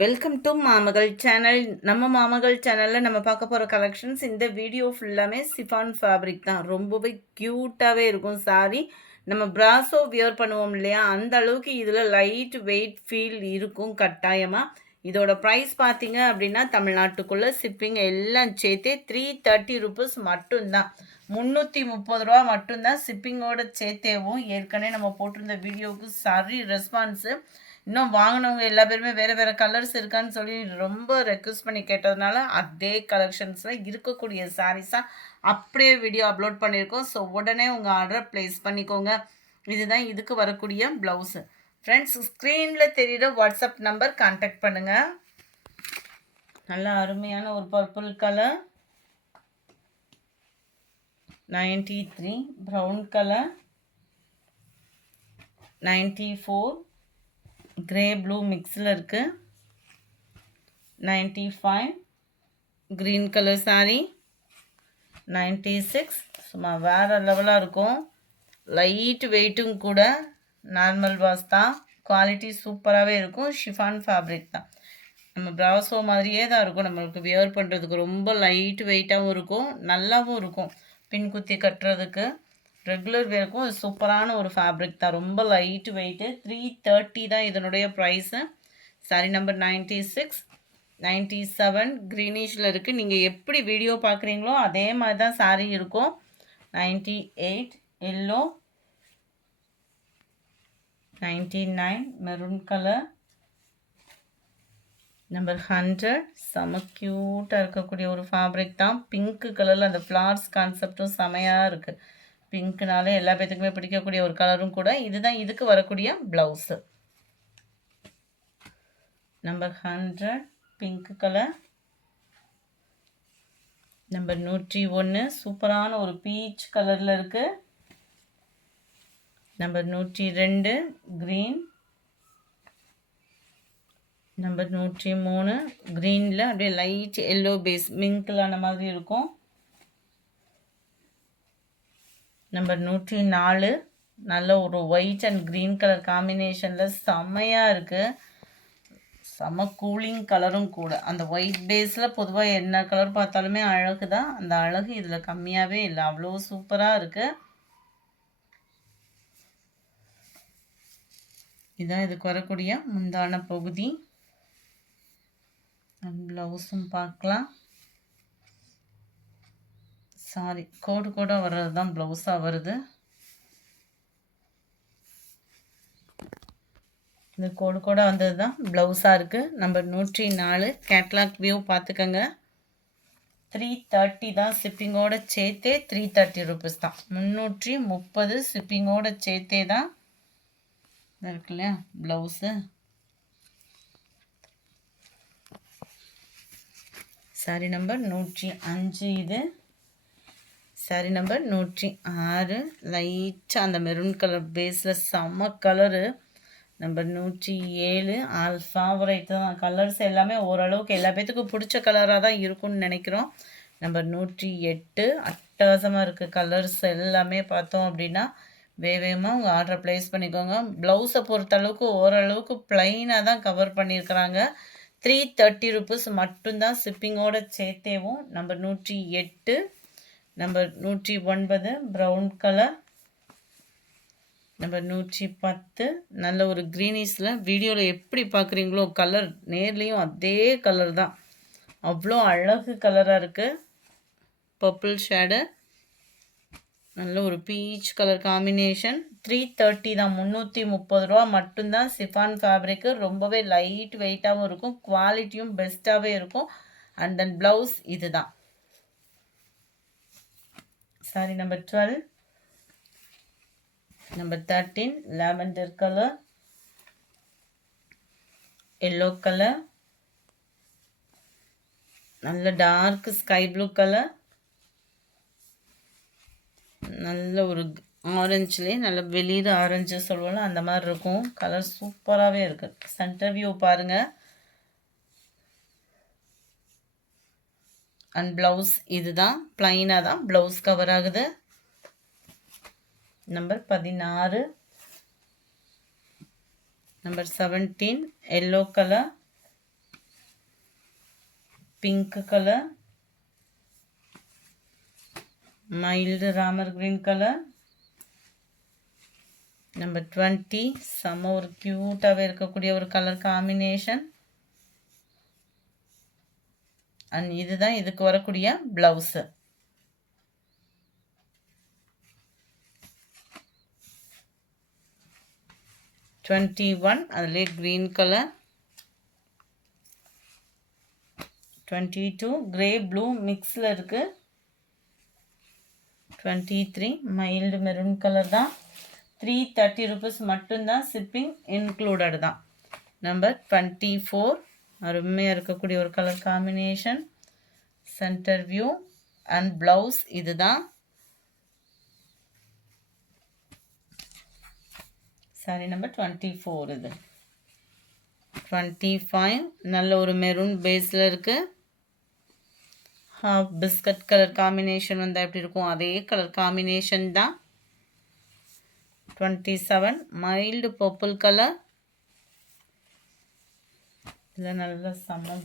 Welcome to மாமகள் channel. நம்ம மாமகள் சேனலில் நம்ம பார்க்க போகிற கலெக்ஷன்ஸ் இந்த வீடியோ ஃபுல்லாமே சிஃபான் ஃபேப்ரிக் தான். ரொம்பவே க்யூட்டாகவே இருக்கும் சாரி. நம்ம பிராசோ வியர் பண்ணுவோம் இல்லையா, அந்த அளவுக்கு இதில் லைட் வெயிட் ஃபீல் இருக்கும் கட்டாயமாக. இதோட ப்ரைஸ் பார்த்தீங்க அப்படின்னா தமிழ்நாட்டுக்குள்ளே ஷிப்பிங் எல்லாம் சேர்த்தே 330 ருபீஸ் மட்டும்தான். 330 ரூபா மட்டும்தான் ஷிப்பிங்கோட சேர்த்தேவும். ஏற்கனவே நம்ம போட்டிருந்த வீடியோவுக்கு சரி ரெஸ்பான்ஸு. இன்னும் வாங்கினவங்க எல்லா பேருமே வேறு வேறு கலர்ஸ் இருக்கான்னு சொல்லி ரொம்ப ரெக்வஸ்ட் பண்ணி கேட்டதுனால அதே கலெக்ஷன்ஸில் இருக்கக்கூடிய சாரீஸாக அப்படியே வீடியோ அப்லோட் பண்ணியிருக்கோம். ஸோ உடனே உங்கள் ஆர்டரை ப்ளேஸ் பண்ணிக்கோங்க. இதுதான் இதுக்கு வரக்கூடிய ப்ளவுஸு. ஃப்ரெண்ட்ஸ், ஸ்க்ரீனில் தெரிகிற வாட்ஸ்அப் நம்பர் கான்டாக்ட் பண்ணுங்கள். நல்ல அருமையான ஒரு purple colour, 93, brown colour, 94, grey blue மிக்ஸில் இருக்குது, 95, க்ரீன் கலர் சாரீ, 96. சும்மா வேறு லெவலாக இருக்கும். லைட் வெயிட்டும் கூட, நார்மல் வாஷ் தான். குவாலிட்டி சூப்பராகவே இருக்கும். ஷிஃபான் ஃபேப்ரிக் தான். நம்ம பிராசோ மாதிரியே தான் இருக்கும். நம்மளுக்கு வியர் பண்ணுறதுக்கு ரொம்ப லைட் வெயிட்டாகவும் இருக்கும், நல்லாவும் இருக்கும். பின் குத்தி கட்டுறதுக்கு ரெகுலர் வேருக்கும் சூப்பரான ஒரு ஃபேப்ரிக் தான். ரொம்ப லைட் வெயிட்டு. 330 தான் இதனுடைய ப்ரைஸு. சாரி நம்பர் 96, 97 க்ரீனிஷில் இருக்குது. நீங்கள் எப்படி வீடியோ பார்க்குறீங்களோ அதே மாதிரி தான் சாரீ இருக்கும். 98 எல்லோ, 99 மெரூன் கலர், நம்பர் 100 செம க்யூட்டாக இருக்கக்கூடிய ஒரு ஃபேப்ரிக் தான். பிங்க்கு கலரில் அந்த ஃப்ளார்ஸ் கான்செப்டும் செமையாக இருக்குது. பிங்க்குனாலே எல்லா பேத்துக்குமே பிடிக்கக்கூடிய ஒரு கலரும் கூட. இதுதான் இதுக்கு வரக்கூடிய blouse. Number 100 pink colour, number 101 சூப்பரான ஒரு பீச் கலரில் இருக்குது. நம்பர் 102 க்ரீன், நம்பர் 103 க்ரீனில் அப்படியே லைட் எல்லோ பேஸ் மிங்கிளான மாதிரி இருக்கும். நம்பர் 104 நல்ல ஒரு ஒயிட் அண்ட் க்ரீன் கலர் காம்பினேஷனில் செம்மையாக இருக்குது. செம்ம கூலிங் கலரும் கூட. அந்த ஒயிட் பேஸில் பொதுவாக என்ன கலர் பார்த்தாலுமே அழகு தான். அந்த அழகு இதில் கம்மியாகவே இல்லை, அவ்வளோ சூப்பராக இருக்குது. இதுதான் இதுக்கு வரக்கூடிய முந்தான பகுதி. ப்ளவுஸும் பார்க்கலாம். சாரி, கோடு கூட வர்றது தான் ப்ளவுஸாக வருது. இந்த கோடு கூட வந்தது தான் ப்ளவுஸாக இருக்குது. நம்பர் 104 கேட்லாக் வியூ பார்த்துக்கங்க. 330 தான் ஷிப்பிங்கோட சேர்த்தே. 330 ருபீஸ் தான். 330 ஷிப்பிங்கோட சேர்த்தே தான் இருக்கு இல்லையா ப்ளவுஸு. சாரி நம்பர் 105 இது. சாரி நம்பர் 106 லைட்டாக அந்த மெரூன் கலர் பேஸில் செம்ம கலரு. நம்பர் 107 ஆல் ஃபேவரைட் தான். கலர்ஸ் எல்லாமே ஓரளவுக்கு எல்லா பேத்துக்கும் பிடிச்ச கலராக தான் இருக்கும்னு நினைக்கிறோம். நம்பர் 108 அட்டகாசமாக இருக்குது. கலர்ஸ் எல்லாமே பார்த்தோம் அப்படின்னா வேகமாக உங்கள் ஆர்டரை ப்ளேஸ் பண்ணிக்கோங்க. ப்ளவுஸை பொறுத்தளவுக்கு ஓரளவுக்கு ப்ளைனாக தான் கவர் பண்ணியிருக்கிறாங்க. 330 ருபீஸ் மட்டும்தான் ஷிப்பிங்கோட சேர்த்தேவும். Number 108, number 109 brown colour, number 110 நல்ல ஒரு க்ரீனிஷில். வீடியோவில் எப்படி பார்க்குறீங்களோ கலர் நேர்லேயும் அதே கலர் தான். அவ்வளோ அழகு கலராக இருக்குது. பர்பிள் ஷேடு, நல்ல ஒரு பீச் கலர் காம்பினேஷன். 330 தான். 330 ரூபா மட்டும்தான். சிஃபான் ஃபேப்ரிக்கு ரொம்பவே லைட் வெயிட்டாகவும் இருக்கும், குவாலிட்டியும் பெஸ்ட்டாகவே இருக்கும். அண்ட் தென் ப்ளவுஸ் இது தான். Sorry number 12, number 13 lavender colour, yellow colour, நல்ல டார்க் ஸ்கை ப்ளூ கலர், நல்ல ஒரு ஆரஞ்சுலேயே நல்ல வெளியில் ஆரஞ்சு சொல்லுவோம்ல அந்த மாதிரி இருக்கும். கலர் சூப்பராகவே இருக்குது. சென்டர் வியூ பாருங்கள். அண்ட் ப்ளவுஸ் இதுதான். ப்ளைனாக தான் ப்ளவுஸ் கவர் ஆகுது. Number 16, number 17 yellow colour, pink colour, mild Ramar green colour. Number 20 செம்ம ஒரு க்யூட்டாகவே இருக்கக்கூடிய ஒரு கலர் காம்பினேஷன். அண்ட் இதுதான் இதுக்கு வரக்கூடிய ப்ளவுஸு. டுவெண்ட்டி-1 அதிலே க்ரீன் கலர். 22 கிரே ப்ளூ மிக்ஸில் இருக்குது. 23 மைல்டு மெரூன் கலர் தான். 330 rupees மட்டும்தான், ஷிப்பிங் இன்க்ளூடட் தான். நம்பர் 24 அருமையாக இருக்கக்கூடிய ஒரு colour combination. Centre view and blouse இதுதான். சாரி நம்பர் 24 இது. 25 நல்ல ஒரு மெரூன் பேஸில் இருக்குது. ஹாஃப் பிஸ்கட் கலர் காம்பினேஷன் வந்தால் எப்படி இருக்கும், அதே கலர் காம்பினேஷன் தான். 27 மைல்டு பர்பிள் கலர். இதில் நல்ல செம்ம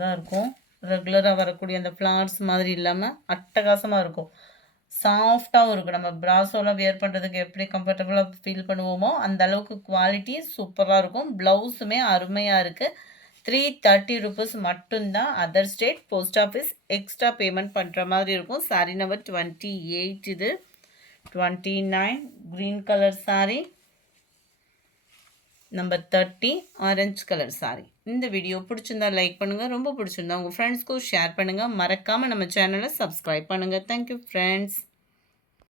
தான் இருக்கும். ரெகுலராக வரக்கூடிய அந்த ஃப்ளார்ஸ் மாதிரி இல்லாமல் அட்டகாசமாக இருக்கும். சாஃப்டாகவும் இருக்கும். நம்ம ப்ராஸோலாம் வியர் பண்ணுறதுக்கு எப்படி கம்ஃபர்டபுளாக ஃபீல் பண்ணுவோமோ அந்த அளவுக்கு குவாலிட்டி சூப்பராக இருக்கும். ப்ளவுஸுமே அருமையாக இருக்குது. 330 rupees மட்டும்தான். Other state post office extra payment பண்ணுற மாதிரி இருக்கும். சாரீ நம்பர் 28 இது. 29 green colour sari. Number 30 orange colour sari. இந்த வீடியோ பிடிச்சிருந்தா லைக் பண்ணுங்கள். ரொம்ப பிடிச்சிருந்தா உங்கள் ஃப்ரெண்ட்ஸ்க்கும் ஷேர் பண்ணுங்கள். மறக்காமல் நம்ம சேனலை சப்ஸ்கிரைப் பண்ணுங்கள். Thank you friends.